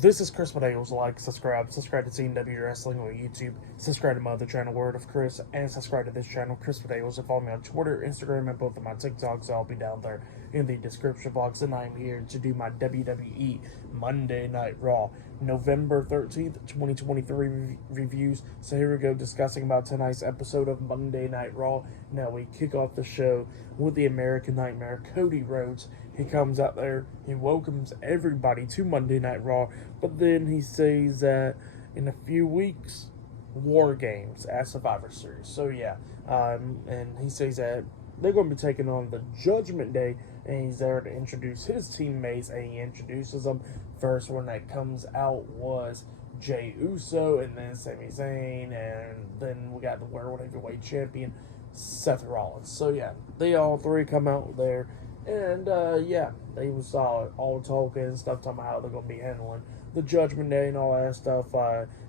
This is Chris Medeiros. Like, subscribe to CW Wrestling on YouTube, subscribe to my other channel, Word of Chris, and subscribe to this channel, Chris Medeiros, and follow me on Twitter, Instagram, and both of my TikToks. I'll be down there in the description box, and I'm here to do my WWE Monday Night Raw, November 13th, 2023 reviews. So here we go, discussing about tonight's episode of Monday Night Raw. Now we kick off the show with the American Nightmare, Cody Rhodes. He comes out there, he welcomes everybody to Monday Night Raw, but then he says that in a few weeks, War Games at Survivor Series. So yeah, and he says that they're going to be taking on the Judgment Day, and he's there to introduce his teammates, and he introduces them. First one that comes out was Jey Uso, and then Sami Zayn, and then we got the World Heavyweight Champion, Seth Rollins. So yeah, they all three come out there. And, yeah, they was all talking and stuff, talking about how they're going to be handling the Judgment Day and all that stuff.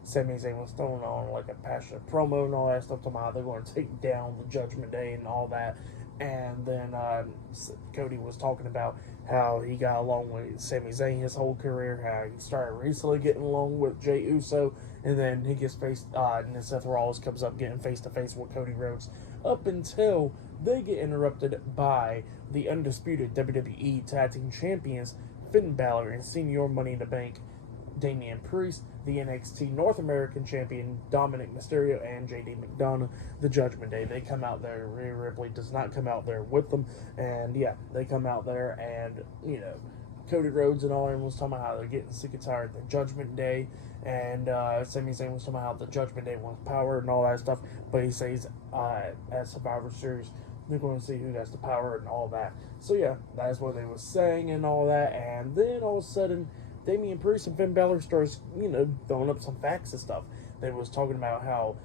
Sami Zayn was throwing on, like, a passionate promo and all that stuff, talking about how they're going to take down the Judgment Day and all that. And then, Cody was talking about how he got along with Sami Zayn his whole career, how he started recently getting along with Jey Uso, and then he gets and then Seth Rollins comes up getting face-to-face with Cody Rhodes, up until they get interrupted by the undisputed WWE Tag Team Champions, Finn Balor and Senior Money in the Bank, Damian Priest, the NXT North American Champion, Dominic Mysterio, and JD McDonough, the Judgment Day. They come out there. Rhea Ripley does not come out there with them. And, yeah, they come out there and, you know, Cody Rhodes and all of them was talking about how they're getting sick and tired of the Judgment Day. And Sami Zayn was talking about how the Judgment Day wants power and all that stuff. But he says at Survivor Series, they're going to see who has the power and all that. So, yeah, that's what they were saying and all that. And then all of a sudden, Damian Priest and Finn Balor starts, you know, throwing up some facts and stuff. They was talking about how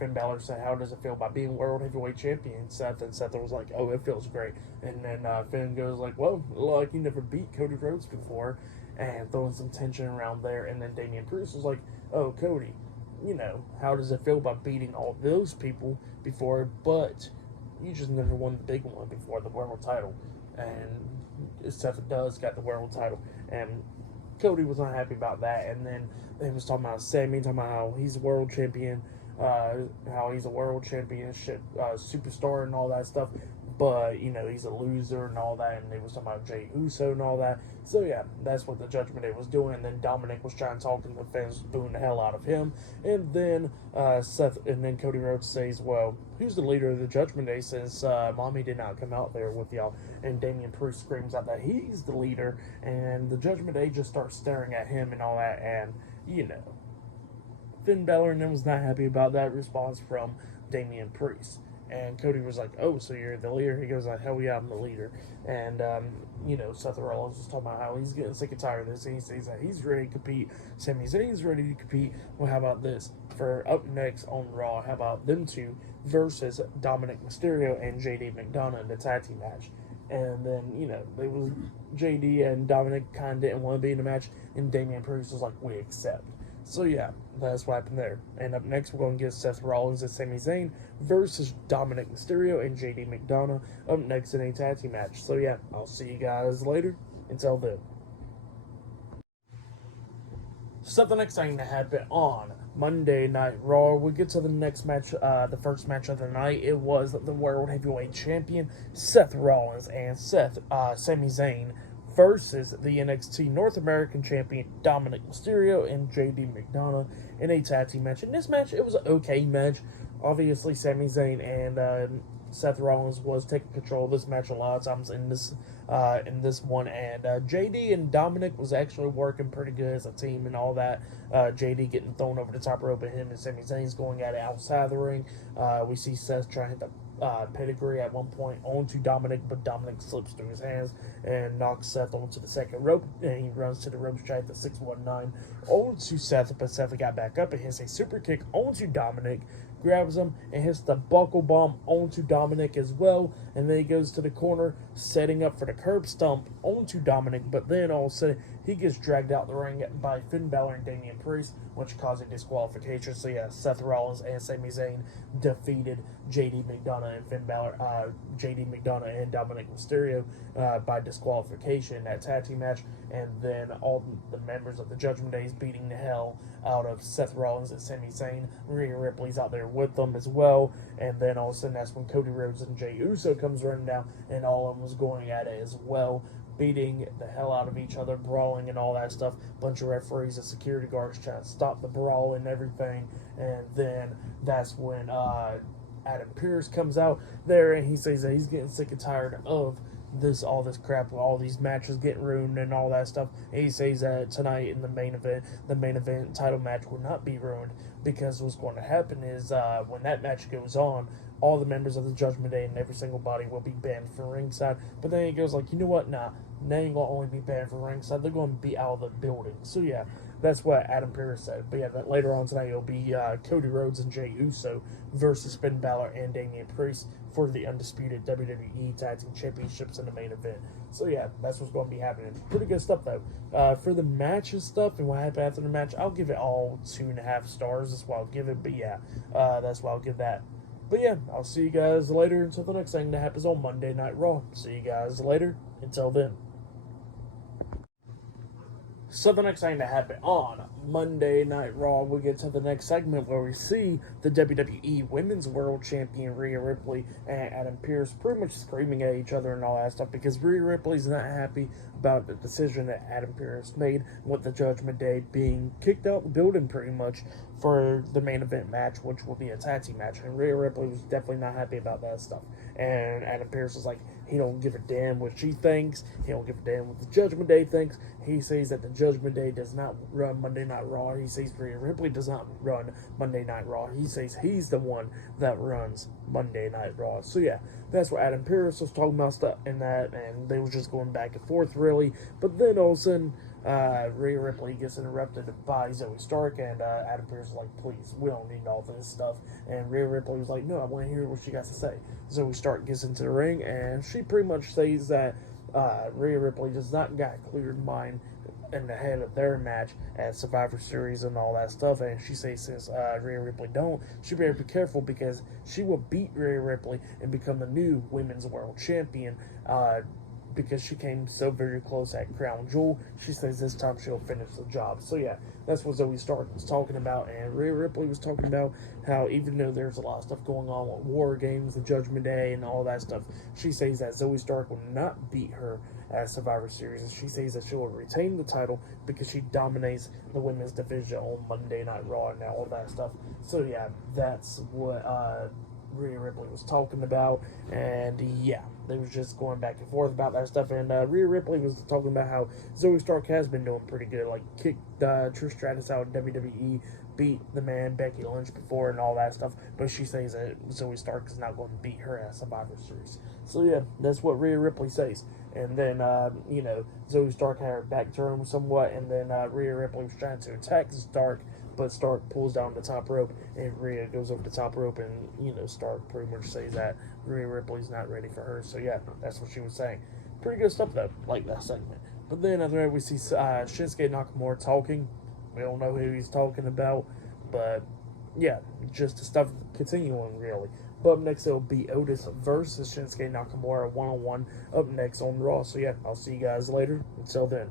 Finn Balor said, how does it feel about being World Heavyweight Champion, Seth? And Seth was like, oh, it feels great. And then Finn goes like, well, like you never beat Cody Rhodes before, and throwing some tension around there. And then Damian Priest was like, oh, Cody, you know, how does it feel about beating all those people before, but you just never won the big one before, the world title. And Seth does got the world title. And Cody was not happy about that. And then they was talking about Sami, talking about how he's a world champion, how he's a world championship superstar and all that stuff. But, you know, he's a loser and all that. And they was talking about Jey Uso and all that. So, yeah, that's what the Judgment Day was doing. And then Dominic was trying to talk, and the fans booing the hell out of him. And then Cody Rhodes says, well, who's the leader of the Judgment Day since Mommy did not come out there with y'all? And Damian Priest screams out that he's the leader. And the Judgment Day just starts staring at him and all that. And, you know, Finn Balor and them was not happy about that response from Damian Priest. And Cody was like, oh, so you're the leader? He goes like, hell yeah, I'm the leader. And, you know, Seth Rollins was talking about how he's getting sick and tired of this. And he says that he's ready to compete. Sami Zayn's ready to compete. Well, how about this? For up next on Raw, how about them two versus Dominic Mysterio and JD McDonough in the tag team match? And then, you know, they was JD and Dominic kind of didn't want to be in the match. And Damian Priest was like, we accept. So, yeah, that's what happened there. And up next, we're going to get Seth Rollins and Sami Zayn versus Dominic Mysterio and JD McDonough up next in a tag team match. So, yeah, I'll see you guys later. Until then. So, the next thing to happen on Monday Night Raw, we get to the next match, the first match of the night. It was the World Heavyweight Champion, Seth Rollins, and Sami Zayn versus the NXT North American Champion, Dominic Mysterio, and JD McDonough in a tag team match. In this match, it was an okay match. Obviously, Sami Zayn and Seth Rollins was taking control of this match a lot of times in this one, and JD and Dominic was actually working pretty good as a team and all that. JD getting thrown over the top rope, and him and Sami Zayn's going at it outside the ring. We see Seth trying to hit the pedigree at one point onto Dominic, but Dominic slips through his hands and knocks Seth onto the second rope, and he runs to the ropes, tries the 619 onto Seth, but Seth got back up and hits a super kick onto Dominic, grabs him and hits the buckle bomb onto Dominic as well, and then he goes to the corner, setting up for the curb stomp onto Dominic, but then all of a sudden he gets dragged out the ring by Finn Balor and Damian Priest, which caused a disqualification. So yeah, Seth Rollins and Sami Zayn defeated JD McDonough and Finn Balor, JD McDonough and Dominic Mysterio by disqualification in that tag team match, and then all the members of the Judgment Days beating the hell out of Seth Rollins and Sami Zayn. Rhea Ripley's out there with them as well, and then all of a sudden that's when Cody Rhodes and Jey Uso comes running down, and all of them was going at it as well, beating the hell out of each other, brawling and all that stuff. Bunch of referees and security guards trying to stop the brawl and everything, and then that's when Adam Pearce comes out there and he says that he's getting sick and tired of all this crap, all these matches getting ruined and all that stuff. And he says that tonight in the main event title match will not be ruined, because what's going to happen is when that match goes on, all the members of the Judgment Day and every single body will be banned from ringside. But then he goes like, you know what, nah, they ain't going to only be banned from ringside, they're going to be out of the building. So yeah, that's what Adam Pearce said. But yeah, that later on tonight it'll be Cody Rhodes and Jey Uso versus Finn Balor and Damian Priest for the undisputed WWE Tag Team Championships in the main event. So yeah, that's what's going to be happening. Pretty good stuff though. For the match and stuff and what happened after the match, I'll give it all 2.5 stars. That's what I'll give it. But yeah, that's why I'll give that. But yeah, I'll see you guys later until the next thing that happens on Monday Night Raw. See you guys later. Until then. So the next thing to happen on Monday Night Raw, we get to the next segment where we see the WWE Women's World Champion Rhea Ripley and Adam Pearce pretty much screaming at each other and all that stuff, because Rhea Ripley's not happy about the decision that Adam Pearce made with the Judgment Day being kicked out the building pretty much for the main event match, which will be a tag team match. And Rhea Ripley was definitely not happy about that stuff. And Adam Pearce was like, he don't give a damn what she thinks. He don't give a damn what the Judgment Day thinks. He says that the Judgment Day does not run Monday Night Raw. He says Rhea Ripley does not run Monday Night Raw. He says he's the one that runs Monday Night Raw. So yeah, that's what Adam Pearce was talking about stuff in that, and they was just going back and forth really. But then all of a sudden, Rhea Ripley gets interrupted by Zoe Stark, and Adam Pearce was like, please, we don't need all this stuff. And Rhea Ripley was like, no, I want to hear what she got to say. Zoe Stark gets into the ring, and she pretty much says that Rhea Ripley does not got a cleared mind in the head of their match at Survivor Series and all that stuff. And she says since Rhea Ripley don't, she better be careful, because she will beat Rhea Ripley and become the new Women's World Champion, because she came so very close at Crown Jewel. She says this time she'll finish the job. So yeah, that's what Zoe Stark was talking about. And Rhea Ripley was talking about how even though there's a lot of stuff going on with War Games, the Judgment Day, and all that stuff, she says that Zoe Stark will not beat her at Survivor Series. And she says that she will retain the title because she dominates the women's division on Monday Night Raw and all that stuff. So yeah, that's what Rhea Ripley was talking about. And yeah, they was just going back and forth about that stuff. And Rhea Ripley was talking about how Zoe Stark has been doing pretty good, like kicked Trish Stratus out of WWE, beat the man Becky Lynch before and all that stuff. But she says that Zoe Stark is not going to beat her at Survivor Series. So yeah, that's what Rhea Ripley says. And then Zoe Stark had her back turned somewhat, and then Rhea Ripley was trying to attack Stark, but Stark pulls down the top rope, and Rhea goes over the top rope, and Stark pretty much says that Rhea Ripley's not ready for her. So yeah, that's what she was saying. Pretty good stuff though, like that segment. But then after that, we see Shinsuke Nakamura talking. We don't know who he's talking about, but yeah, just the stuff continuing really. But up next, it'll be Otis versus Shinsuke Nakamura one-on-one up next on Raw. So yeah, I'll see you guys later. Until then.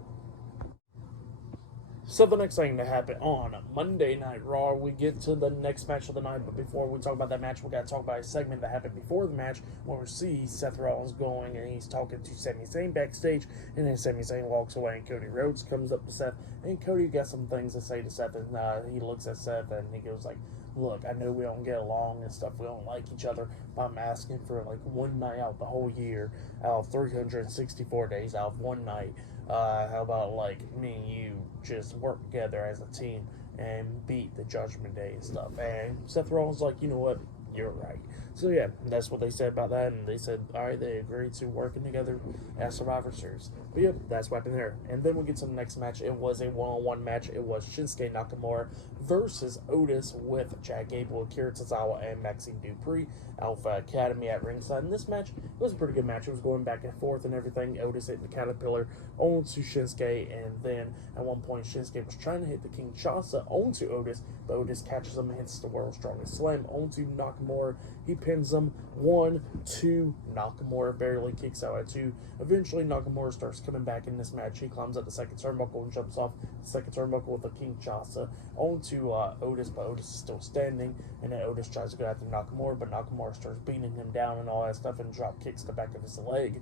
So the next thing to happen on Monday Night Raw, we get to the next match of the night. But before we talk about that match, we got to talk about a segment that happened before the match, where we see Seth Rollins going and he's talking to Sami Zayn backstage, and then Sami Zayn walks away and Cody Rhodes comes up to Seth, and Cody got some things to say to Seth, and he looks at Seth and he goes like, look, I know we don't get along and stuff, we don't like each other, but I'm asking for like one night out the whole year, out of 364 days, out of one night. How about like me and you just work together as a team and beat the Judgment Day and stuff? And Seth Rollins like, you know what, you're right. So yeah, that's what they said about that, and they said, all right, they agreed to working together at Survivor Series. But yep, that's what happened there. And then we get to the next match. It was a one-on-one match. It was Shinsuke Nakamura versus Otis with Chad Gable, Akira Tozawa, and Maxine Dupree, Alpha Academy at ringside. In this match, it was a pretty good match. It was going back and forth and everything. Otis hit the Caterpillar onto Shinsuke, and then at one point Shinsuke was trying to hit the Kinshasa onto Otis, but Otis catches him and hits the World's Strongest Slam onto Nakamura. He pins him 1, 2. Nakamura barely kicks out at 2. Eventually, Nakamura starts coming back in this match. He climbs up the second turnbuckle and jumps off the second turnbuckle with a Kinshasa onto Otis, but Otis is still standing. And then Otis tries to go after Nakamura, but Nakamura starts beating him down and all that stuff, and drop kicks the back of his leg,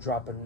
dropping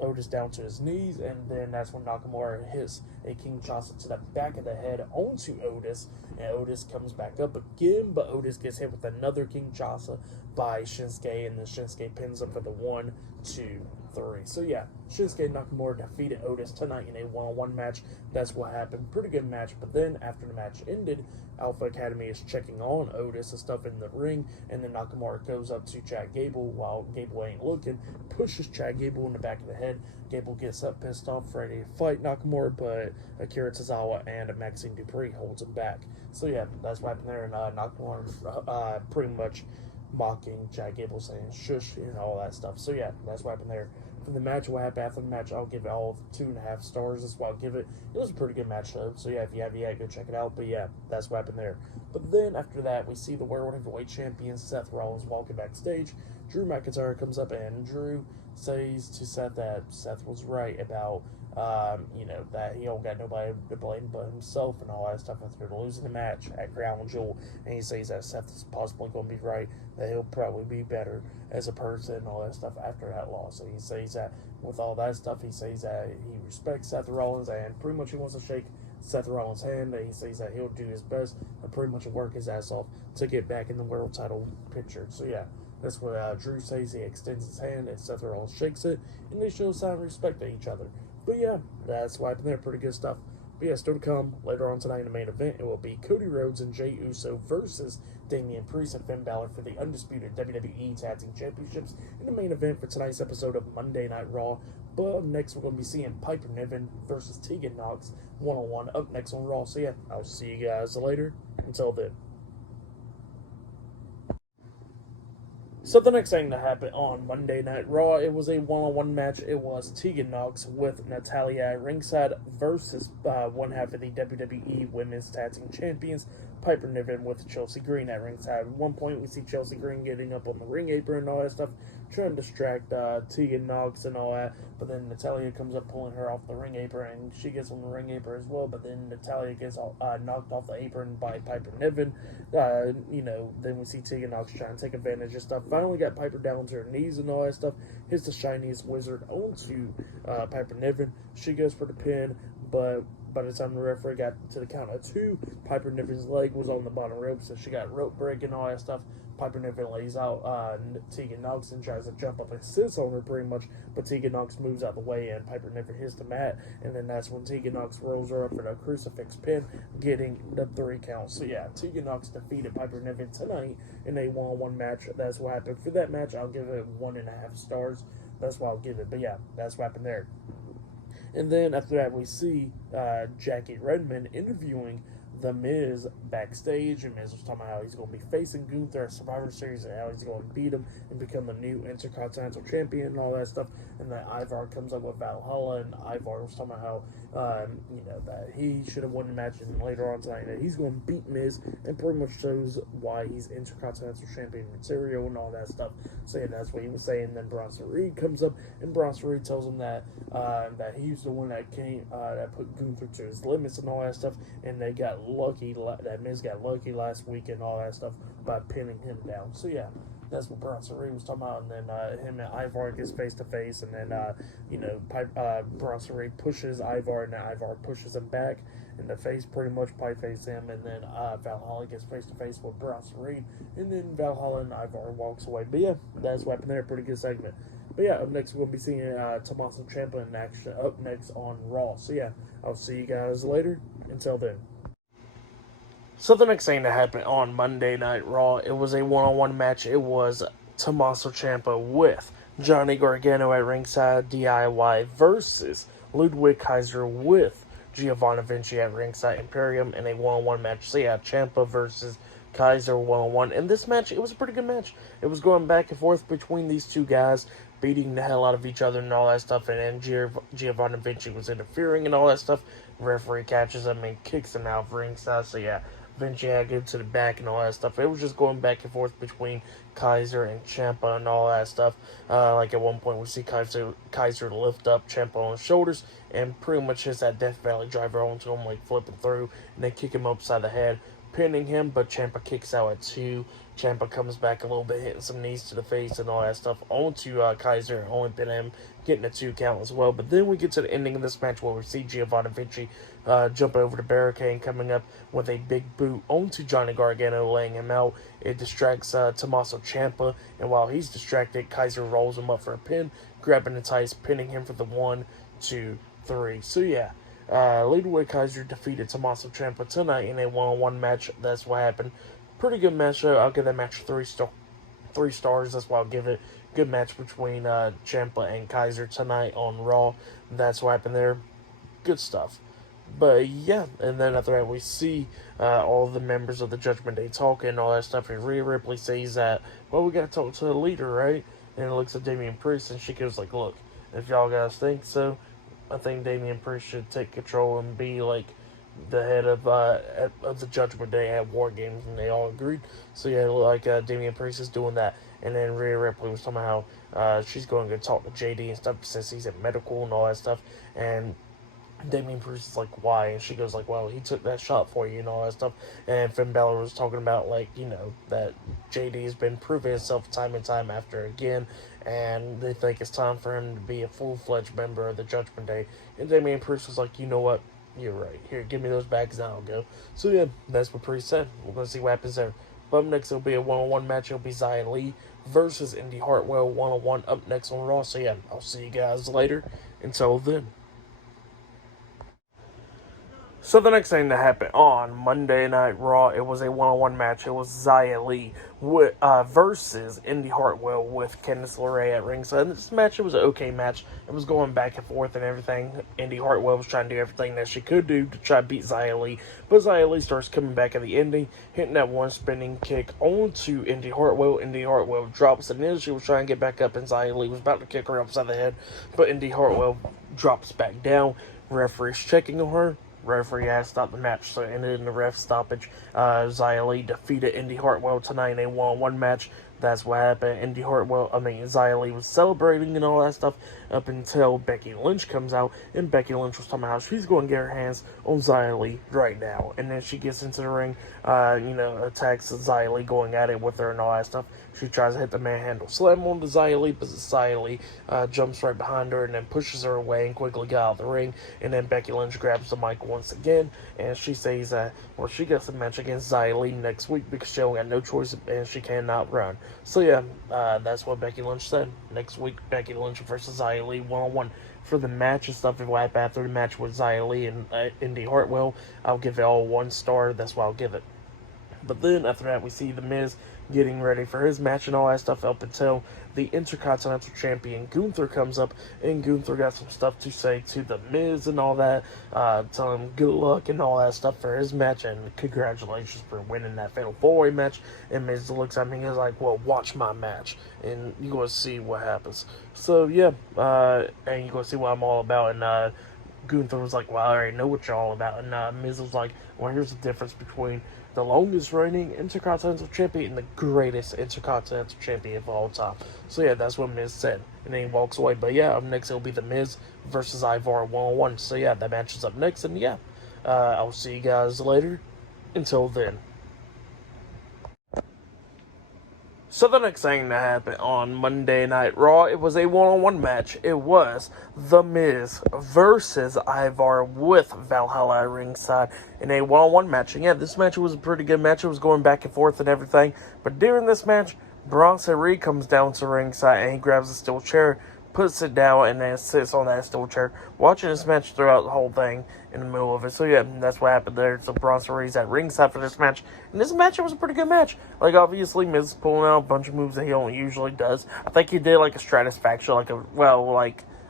Otis down to his knees, and then that's when Nakamura hits a Kinshasa to the back of the head onto Otis, and Otis comes back up again, but Otis gets hit with another Kinshasa by Shinsuke, and then Shinsuke pins him for the 1, 2, 3. So yeah, Shinsuke Nakamura defeated Otis tonight in a one-on-one match. That's what happened. Pretty good match, but then after the match ended, Alpha Academy is checking on Otis and stuff in the ring, and then Nakamura goes up to Chad Gable while Gable ain't looking, pushes Chad Gable in the back of the head. Gable gets up pissed off, ready to fight Nakamura, but Akira Tozawa and Maxine Dupree holds him back. So yeah, that's what happened there, and Nakamura pretty much mocking Chad Gable, saying shush and all that stuff. So yeah, that's what happened there. From the match, what happened after the match, I'll give it all 2.5 stars. That's what I'll give it. It was a pretty good match though. So yeah, if you have yet, go check it out. But yeah, that's what happened there. But then after that, we see the World Heavyweight Champion Seth Rollins walking backstage. Drew McIntyre comes up, and Drew says to Seth that Seth was right about that he don't got nobody to blame but himself and all that stuff after losing the match at Crown Jewel. And he says that Seth is possibly going to be right, that he'll probably be better as a person and all that stuff after that loss. And he says that with all that stuff, he says that he respects Seth Rollins, and pretty much he wants to shake Seth Rollins' hand, and he says that he'll do his best and pretty much work his ass off to get back in the world title picture. So yeah, that's what Drew says. He extends his hand, and Seth Rollins shakes it, and they show a sign of respect to each other. But yeah, that's what happened there. Pretty good stuff. But yeah, still to come later on tonight in the main event, it will be Cody Rhodes and Jey Uso versus Damian Priest and Finn Balor for the undisputed WWE Tag Team Championships in the main event for tonight's episode of Monday Night Raw. But up next, we're going to be seeing Piper Niven versus Tegan Nox one-on-one up next on Raw. So yeah, I'll see you guys later. Until then. So the next thing that happened on Monday Night Raw, it was a one-on-one match. It was Tegan Nox with Natalya at ringside versus one half of the WWE Women's Tag Team Champions, Piper Niven, with Chelsea Green at ringside. At one point, we see Chelsea Green getting up on the ring apron and all that stuff, trying to distract Tegan Nox and all that, but then Natalya comes up pulling her off the ring apron, and she gets on the ring apron as well, but then Natalya gets knocked off the apron by Piper Niven. Then we see Tegan Nox trying to take advantage of stuff. Finally got Piper down to her knees and all that stuff. Hits the Chinese wizard onto Piper Niven. She goes for the pin, but by the time the referee got to the count of 2, Piper Niven's leg was on the bottom rope, so she got rope break and all that stuff. Piper Niven lays out Tegan Nox and tries to jump up and sits on her pretty much, but Tegan Nox moves out the way and Piper Niven hits the mat, and then that's when Tegan Nox rolls her up for the crucifix pin, getting the 3 count. So yeah, Tegan Nox defeated Piper Niven tonight in a one-on-one match. That's what happened. For that match, I'll give it 1.5 stars. That's what I'll give it. But yeah, that's what happened there. And then after that, we see Jackie Redmond interviewing The Miz backstage, and Miz was talking about how he's going to be facing Gunther at Survivor Series and how he's going to beat him and become the new Intercontinental Champion and all that stuff. And then Ivar comes up with Valhalla, and Ivar was talking about how that he should have won the match, and later on tonight that he's going to beat Miz, and pretty much shows why he's Intercontinental Champion material and all that stuff. So yeah, that's what he was saying. Then Bronson Reed comes up, and Bronson Reed tells him that he's the one that that put Gunther to his limits and all that stuff, and they got lucky. That Miz got lucky last week and all that stuff by pinning him down. So yeah, that's what Bronson Reed was talking about. And then him and Ivar gets face to face, and then Bronson Reed pushes Ivar, and then Ivar pushes him back in the face, pretty much pipe face him, and then Valhalla gets face to face with Bronson Reed, and then Valhalla and Ivar walks away. But yeah, that's what happened there. Pretty good segment. But yeah, up next we're going to be seeing Tommaso Ciampa in action up next on Raw. So yeah, I'll see you guys later. Until then. So the next thing that happened on Monday Night Raw, it was a one-on-one match. It was Tommaso Ciampa with Johnny Gargano at ringside, DIY versus Ludwig Kaiser with Giovanni Vinci at ringside Imperium in a one-on-one match. So yeah, Ciampa versus Kaiser one-on-one. In this match, it was a pretty good match. It was going back and forth between these two guys, beating the hell out of each other and all that stuff. And then Giovanni Vinci was interfering and all that stuff. Referee catches him and kicks him out of ringside. So yeah, Vinci had to go to the back and all that stuff. It was just going back and forth between Kaiser and Ciampa and all that stuff. Like at one point we see Kaiser lift up Ciampa on his shoulders and pretty much hits that Death Valley driver onto him, like flipping through, and then kick him upside the head, pinning him, but Ciampa kicks out at 2. Ciampa comes back a little bit, hitting some knees to the face and all that stuff onto Kaiser, only pin him, getting a 2 count as well. But then we get to the ending of this match where we see Giovanni Vinci jump over the barricade, coming up with a big boot onto Johnny Gargano, laying him out. It distracts Tommaso Ciampa, and while he's distracted, Kaiser rolls him up for a pin, grabbing the tights, pinning him for the 1, 2, 3. So yeah, Ludwig Kaiser defeated Tommaso Ciampa tonight in a one-on-one match. That's what happened. Pretty good match. I'll give that match 3 stars. That's why I'll give it. Good match between Ciampa and Kaiser tonight on Raw. That's what happened there. Good stuff. But yeah, and then after that we see all the members of the Judgment Day talking and all that stuff. And Rhea Ripley says that, well, we gotta talk to the leader, right? And it looks at Damian Priest, and she goes like, look, if y'all guys think so, I think Damian Priest should take control and be like the head of the Judgment Day at War Games, and they all agreed. So yeah, like Damian Priest is doing that, and then Rhea Ripley was talking about how she's going to talk to JD and stuff since he's at medical and all that stuff, and Damian Priest is like, why? And she goes like, well, he took that shot for you and all that stuff. And Finn Balor was talking about, like, you know, that JD has been proving himself time and time after again, and they think it's time for him to be a full-fledged member of the Judgment Day. And Damian Priest was like, you know what? You're right. Here, give me those bags and I'll go. So yeah, that's what Priest said. We're going to see what happens there. But up next, it'll be a one-on-one match. It'll be Xia Li versus Indy Hartwell one-on-one up next on Raw. So yeah, I'll see you guys later. Until then. So the next thing that happened on Monday Night Raw, it was a one-on-one match. It was Xia Li versus Indy Hartwell with Candice LeRae at ringside. And this match, it was an okay match. It was going back and forth and everything. Indy Hartwell was trying to do everything that she could do to try to beat Xia Li. But Xia Li starts coming back at the ending, hitting that one spinning kick onto Indy Hartwell. Indy Hartwell drops, and then she was trying to get back up, and Xia Li was about to kick her upside the head. But Indy Hartwell drops back down. Referee's checking on her. Referee had to stop the match, so it ended in the ref stoppage. Xia Li defeated Indy Hartwell tonight in a one-on-one match. That's what happened. Xia Li was celebrating and all that stuff up until Becky Lynch comes out, and Becky Lynch was talking about how she's going to get her hands on Xia Li right now. And then she gets into the ring, attacks Xia Li, going at it with her and all that stuff. She tries to hit the manhandle slam on the Xia Li, but Xia Li jumps right behind her and then pushes her away and quickly got out of the ring. And then Becky Lynch grabs the mic once again, and she says she gets a match against Xia Li next week because she only got no choice and she cannot run. So yeah, that's what Becky Lynch said. Next week, Becky Lynch versus Xia Li one-on-one. For the match and stuff, after the match with Xia Li and Indy Hartwell, I'll give it all 1 star. That's what I'll give it. But then after that, we see The Miz getting ready for his match and all that stuff up until the Intercontinental Champion Gunther comes up, and Gunther got some stuff to say to The Miz and all that, telling him good luck and all that stuff for his match, and congratulations for winning that Fatal 4-Way match. And Miz looks at me and is like, well, watch my match, and you're going to see what happens. So, yeah, and you're going to see what I'm all about, and Gunther was like, well, I already know what you're all about, and Miz was like, well, here's the difference between the longest reigning Intercontinental Champion and the greatest Intercontinental Champion of all time. So yeah, that's what Miz said. And then he walks away. But yeah, up next it'll be The Miz versus Ivar one-on-one. So yeah, that match is up next. And yeah, I'll see you guys later. Until then. So the next thing that happened on Monday Night Raw, it was a one-on-one match. It was The Miz versus Ivar with Valhalla at ringside in a one-on-one match. And yeah, this match was a pretty good match. It was going back and forth and everything. But during this match, Bronson Reed comes down to ringside and he grabs a steel chair, puts it down and then sits on that steel chair, watching this match throughout the whole thing in the middle of it. So yeah, that's what happened there. So Bronson Reed's at ringside for this match. And this match, it was a pretty good match. Like, obviously, Miz is pulling out a bunch of moves that he don't usually does. I think he did, like, a Stratisfaction, like a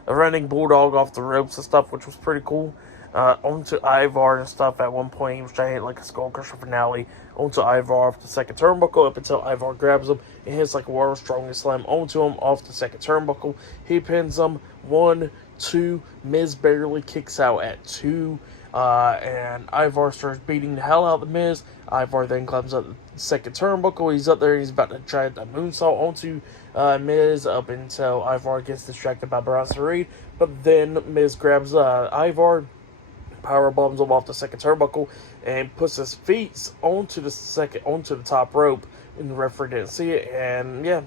running bulldog off the ropes and stuff, which was pretty cool. Onto Ivar and stuff at one point. He was trying to hit like a Skull Crusher finale onto Ivar off the second turnbuckle up until Ivar grabs him and hits like a World's Strongest Slam onto him off the second turnbuckle. He pins him 1, 2. Miz barely kicks out at 2. And Ivar starts beating the hell out of the Miz. Ivar then climbs up the second turnbuckle. He's up there and he's about to try the moonsault onto Miz up until Ivar gets distracted by Bronson Reed. But then Miz grabs Ivar, power bombs him off the second turnbuckle, and puts his feet onto the top rope, and the referee didn't see it. And yeah,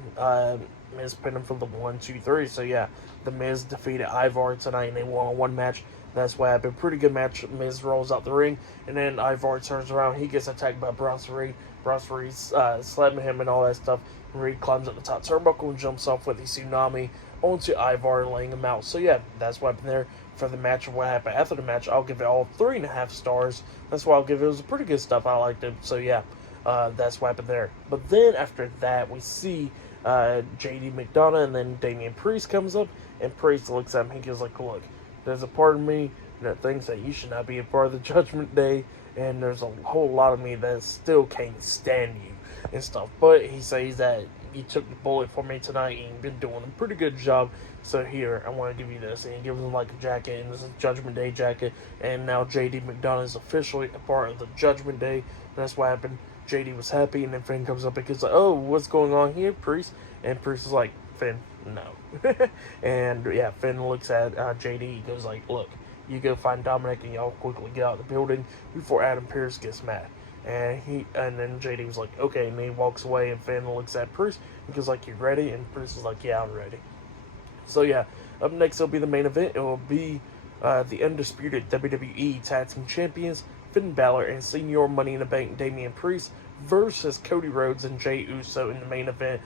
Miz pinned him for the 1, 2, 3. So yeah, the Miz defeated Ivar tonight in a one-on-one match. That's what happened. Pretty good match. Miz rolls out the ring, and then Ivar turns around. He gets attacked by Bronson Reed. Bronson Reed's slamming him and all that stuff. Reed climbs up the top turnbuckle and jumps off with the tsunami onto Ivar, laying him out. So yeah, that's what happened there for the match. And what happened after the match, I'll give it all 3.5 stars. That's why I'll give it. It was pretty good stuff. I liked it. So yeah, that's what happened there. But then after that, we see JD McDonough, and then Damian Priest comes up, and Priest looks at him. He goes like, "Look, there's a part of me that thinks that you should not be a part of the Judgment Day, and there's a whole lot of me that still can't stand you and stuff. But he says that you took the bullet for me tonight, and you've been doing a pretty good job. So here, I want to give you this." And he gives him like a jacket, and this is a Judgment Day jacket. And now JD McDonough is officially a part of the Judgment Day. And that's what happened. JD was happy, and then Finn comes up and goes like, "Oh, what's going on here, Priest?" And Priest is like, "Finn, no." And yeah, Finn looks at JD. He goes like, "Look, you go find Dominic, and y'all quickly get out of the building before Adam Pearce gets mad." And then JD was like, "Okay," and he walks away, and Finn looks at Priest and goes like, "You ready?" And Priest is like, "Yeah, I'm ready." So yeah, up next will be the main event. It will be the undisputed WWE Tag Team Champions Finn Balor and Senior Money in the Bank Damian Priest versus Cody Rhodes and Jey Uso in the main event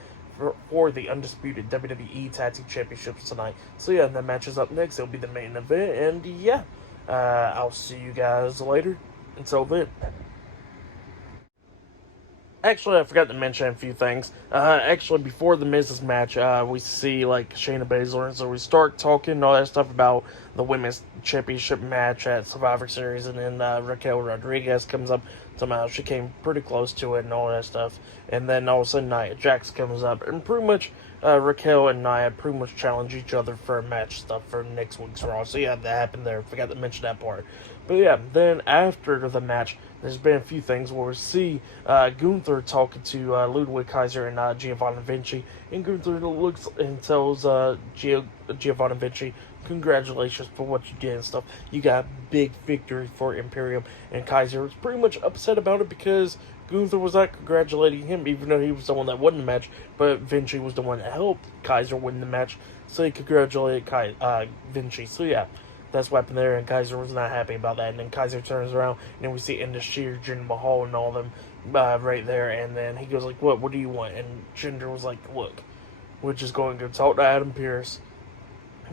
for the undisputed WWE Tag Team Championships tonight. So yeah, that match is up next. It'll be the main event, and yeah, I'll see you guys later. Until then. Actually, I forgot to mention a few things. Actually, before the Miz's match, we see, like, Shayna Baszler, and so we start talking all that stuff about the Women's Championship match at Survivor Series, and then Raquel Rodriguez comes up, somehow she came pretty close to it and all that stuff, and then all of a sudden Nia Jax comes up, and pretty much Raquel and Nia pretty much challenge each other for a match stuff for next week's Raw. So yeah, that happened there. Forgot to mention that part. But yeah, then after the match, there's been a few things where we see Gunther talking to Ludwig Kaiser and Giovanni Vinci, and Gunther looks and tells Giovanni Vinci, "Congratulations for what you did and stuff. You got a big victory for Imperium." And Kaiser was pretty much upset about it because Gunther was not congratulating him, even though he was the one that won the match, but Vinci was the one that helped Kaiser win the match, so he congratulated Vinci. So yeah, that's what happened there, and Kaiser was not happy about that. And then Kaiser turns around, and then we see Indus Jinder Mahal and all of them right there, and then he goes like, what do you want?" And Jinder was like, "Look, we're just going to go talk to Adam Pearce,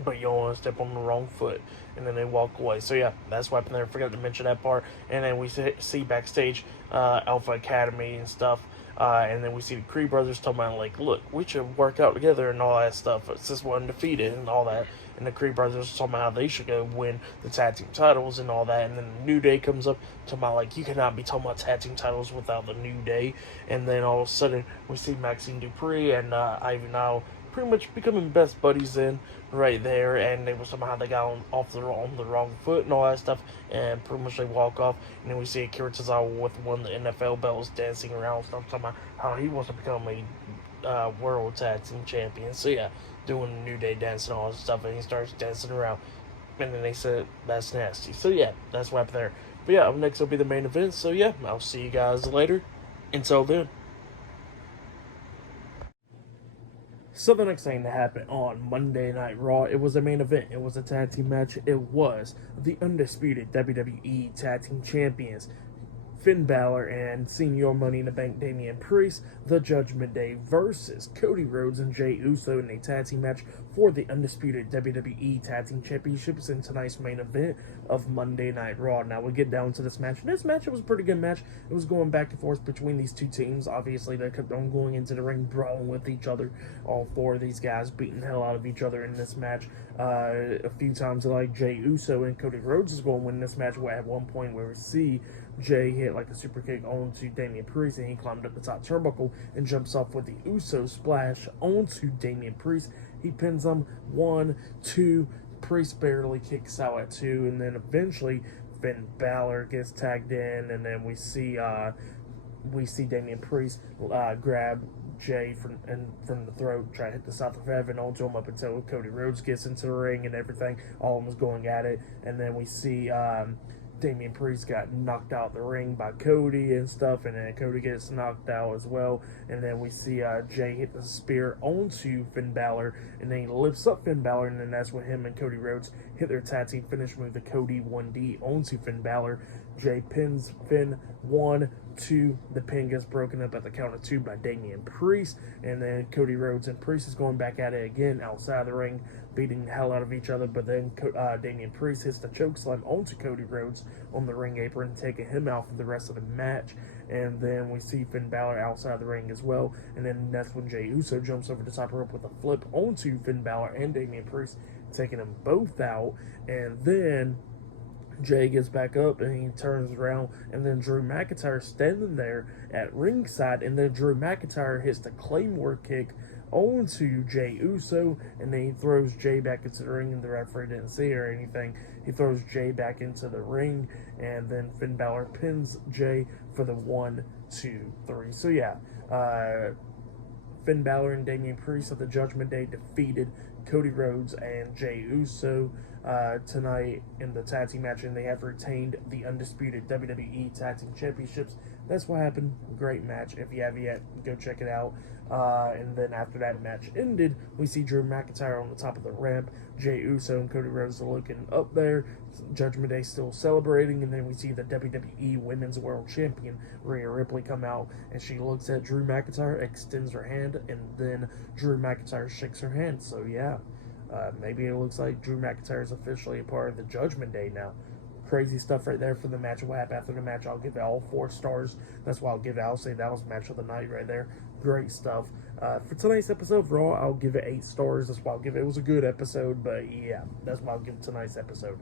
but you don't want to step on the wrong foot." And then they walk away. So yeah, that's what happened there. Forgot to mention that part. And then we see backstage Alpha Academy and stuff. And then we see the Creed brothers talking about, like, "Look, we should work out together," and all that stuff. Since we're undefeated and all that. And the Creed brothers talking about how they should go win the tag team titles and all that. And then the New Day comes up talking about, like, you cannot be talking about tag team titles without the New Day. And then all of a sudden we see Maxine Dupree and Ivy Nile pretty much becoming best buddies in right there, and they were somehow they got on the wrong foot and all that stuff, and pretty much they walk off. And then we see Akira Tozawa with one of the NFL belts dancing around and stuff, talking about how he wants to become a world tag team champion. So yeah, doing the New Day dance and all that stuff, and he starts dancing around, and then they said, "That's nasty." So yeah, that's what happened there. But yeah, up next will be the main event. So yeah, I'll see you guys later. Until then. So the next thing that happened on Monday Night Raw, it was a main event. It was a tag team match. It was the undisputed WWE Tag Team Champions Finn Balor and Senior Money in the Bank Damian Priest, the Judgment Day versus Cody Rhodes and Jey Uso in a tag team match for the undisputed WWE Tag Team Championships in tonight's main event of Monday Night Raw. Now we get down to this match. This match, it was a pretty good match. It was going back and forth between these two teams. Obviously, they kept on going into the ring, brawling with each other. All four of these guys beating the hell out of each other in this match. A few times, like Jey Uso and Cody Rhodes is going to win this match. At one point where we see Jey hit like a super kick onto Damian Priest, and he climbed up the top turnbuckle and jumps off with the Uso splash onto Damian Priest. He pins him 1, 2. Priest barely kicks out at 2, and then eventually Finn Balor gets tagged in, and then we see Damian Priest grab Jey from the throat, try to hit the South of Heaven onto him up until Cody Rhodes gets into the ring and everything. All of them is going at it, and then we see Damian Priest got knocked out the ring by Cody and stuff, and then Cody gets knocked out as well. And then we see Jey hit the spear onto Finn Balor, and then he lifts up Finn Balor, and then that's when him and Cody Rhodes hit their tag team finish move, the Cody 1D onto Finn Balor. Jey pins Finn 1, 2. The pin gets broken up at the count of 2 by Damian Priest, and then Cody Rhodes and Priest is going back at it again outside the ring, beating the hell out of each other. But then Damian Priest hits the chokeslam onto Cody Rhodes on the ring apron, taking him out for the rest of the match. And then we see Finn Balor outside the ring as well, and then that's when Jey Uso jumps over the top rope with a flip onto Finn Balor and Damian Priest, taking them both out. And then Jey gets back up and he turns around, and then Drew McIntyre standing there at ringside, and then Drew McIntyre hits the Claymore kick onto Jey Uso, and then he throws Jey back into the ring, and the referee didn't see or anything. He throws Jey back into the ring, and then Finn Balor pins Jey for the 1, 2, 3. So yeah, Finn Balor and Damian Priest of the Judgment Day defeated Cody Rhodes and Jey Uso tonight in the tag team match, and they have retained the undisputed WWE Tag Team Championships. That's what happened. Great match. If you haven't yet, go check it out. And then after that match ended, we see Drew McIntyre on the top of the ramp. Jey Uso and Cody Rhodes are looking up there. Judgment Day still celebrating, and then we see the WWE Women's World Champion Rhea Ripley come out, and she looks at Drew McIntyre, extends her hand, and then Drew McIntyre shakes her hand. So yeah, maybe it looks like Drew McIntyre is officially a part of the Judgment Day now. Crazy stuff right there for the match. What happened after the match, I'll give it all 4 stars. That's why I'll say that was match of the night right there. Great stuff. For tonight's episode of Raw, I'll give it 8 stars. That's why I'll give it. It was a good episode, but yeah, that's why I'll give tonight's episode.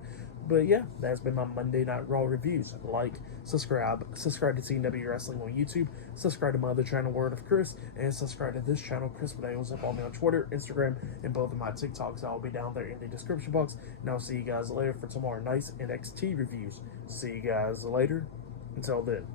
But yeah, that's been my Monday Night Raw reviews. Like, subscribe to CW Wrestling on YouTube, subscribe to my other channel, Word of Chris, and subscribe to this channel, Chris Videos. Follow me on Twitter, Instagram, and both of my TikToks. I'll be down there in the description box. And I'll see you guys later for tomorrow night's NXT reviews. See you guys later. Until then.